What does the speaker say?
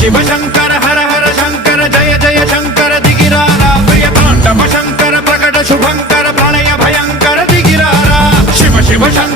शिव शंकर हर हर शंकर जय जय शंकर दिगिरारा प्रिय तांडव शंकर प्रकट शुभंकर प्रणय भयंकर दिगिरारा शिव शिव शंकर